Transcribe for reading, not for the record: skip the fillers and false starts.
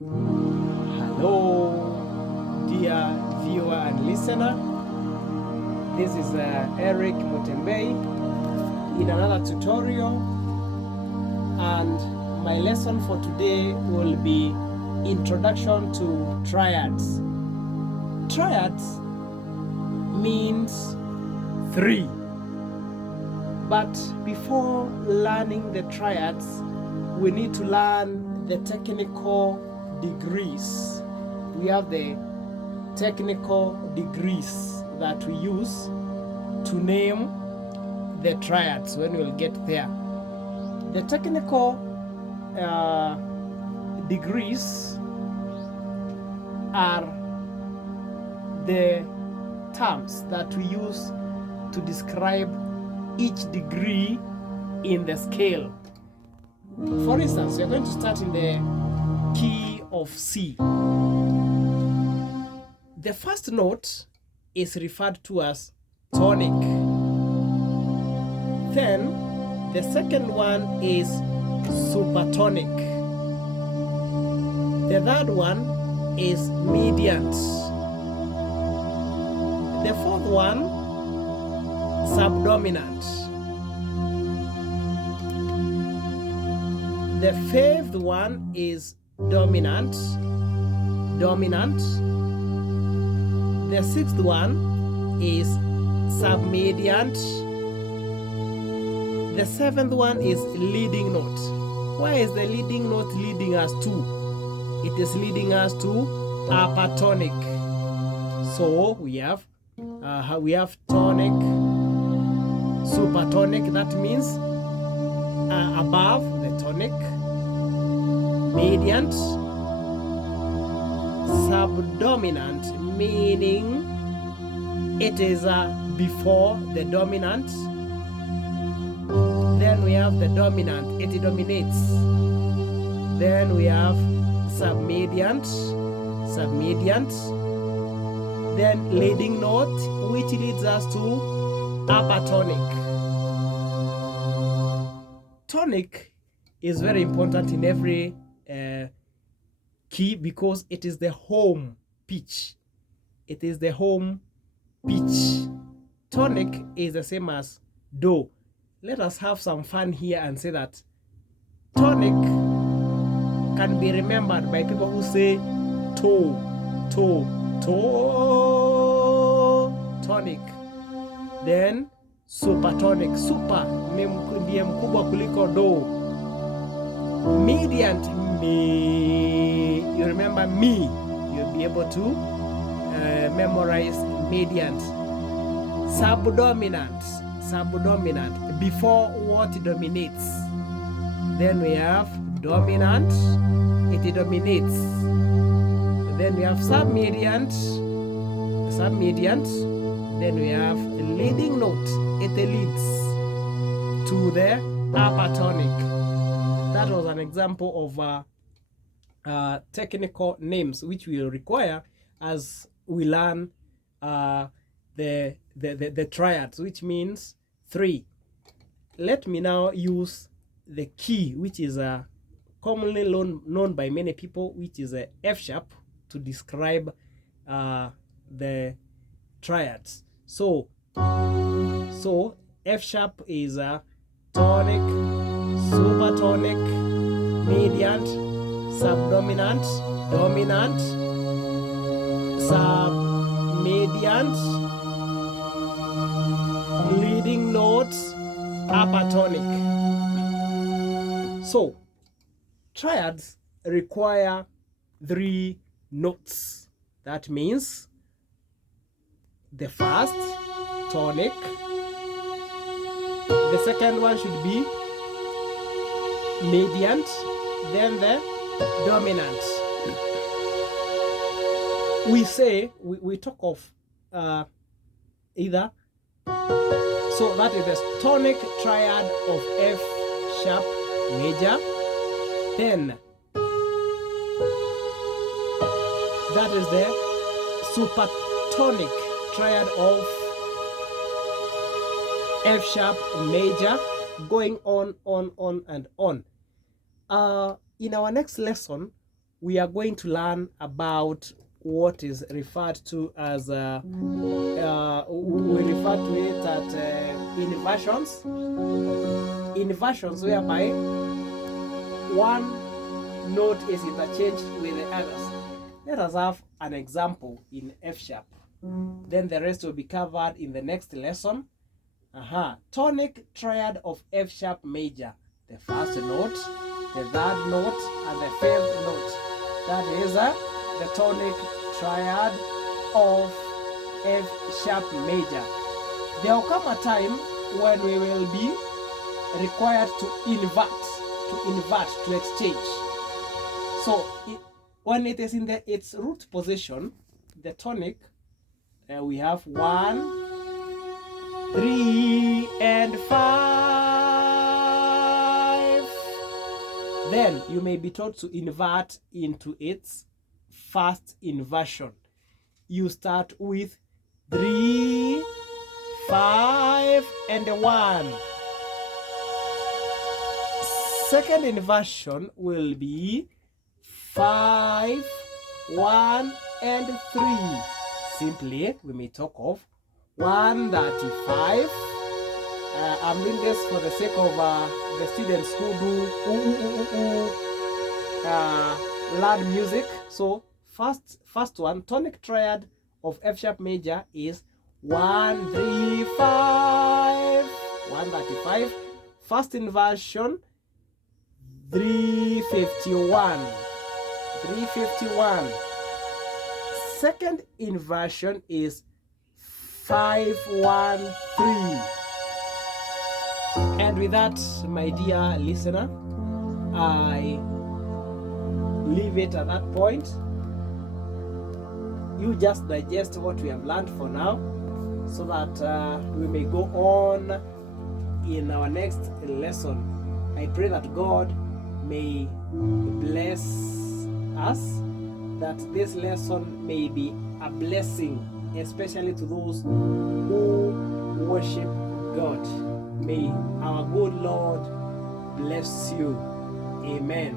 Hello, dear viewer and listener. This is Eric Mutembei in another tutorial, and my lesson for today will be Introduction to Triads. Triads means three, but before learning the triads, we need to learn the technical degrees. We have the technical degrees that we use to name the triads when we'll get there. The technical degrees are the terms that we use to describe each degree in the scale. For instance, we are going to start in the key of C. The first note is referred to as tonic. Then the second one is supertonic. The third one is mediant. The fourth one, subdominant. The fifth one is dominant. The sixth one is submediant. The seventh one is leading note. Where is the leading note leading us to? It is leading us to upper tonic. So we have tonic, supertonic, that means above the tonic, mediant, subdominant, meaning it is before the dominant. Then we have the dominant, it dominates. Then we have submediant, then leading note, which leads us to upper tonic. Tonic is very important in every key because it is the home pitch. It is the home pitch. Tonic is the same as do. Let us have some fun here and say that tonic can be remembered by people who say toe, tonic. Then supertonic, super ndiye mkubwa kuliko do. Mediant, me, you remember me, you'll be able to memorize mediant. Subdominant, before what dominates. Then we have dominant, it dominates. Then we have submediant, then we have leading note, it leads to the upper tonic. That was an example of technical names which we will require as we learn the triads, which means three. Let me now use the key, which is commonly known by many people, which is a F sharp, to describe the triads. So F sharp is tonic, supertonic, mediant, subdominant, dominant, submediant, leading notes, upper tonic. So triads require three notes. That means the first, tonic. The second one should be mediant, then the dominant. We talk of either. So that is the tonic triad of F sharp major. Then that is the supertonic triad of F sharp major, going on and on. In our next lesson, we are going to learn about what is referred to as we refer to it at inversions. Inversions whereby one note is interchanged with the others. Let us have an example in F sharp. Then the rest will be covered in the next lesson. Tonic triad of F sharp major. The first note, the third note, and the fifth note. That is the tonic triad of F sharp major. There will come a time when we will be required to invert, to exchange. So when it is in its root position, the tonic, we have 1, 3, and 5. Then you may be taught to invert into its first inversion. You start with 3, 5, and 1. Second inversion will be 5, 1, and 3. Simply, we may talk of 135. I'm doing this for the sake of the students who do learn music. So first one, tonic triad of F sharp major is 135. 135. First inversion, 351. 351. Second inversion is 513. And with that, my dear listener, I leave it at that point. You just digest what we have learned for now, so that we may go on in our next lesson. I pray that God may bless us, that this lesson may be a blessing, especially to those who worship God. May our good Lord bless you. Amen.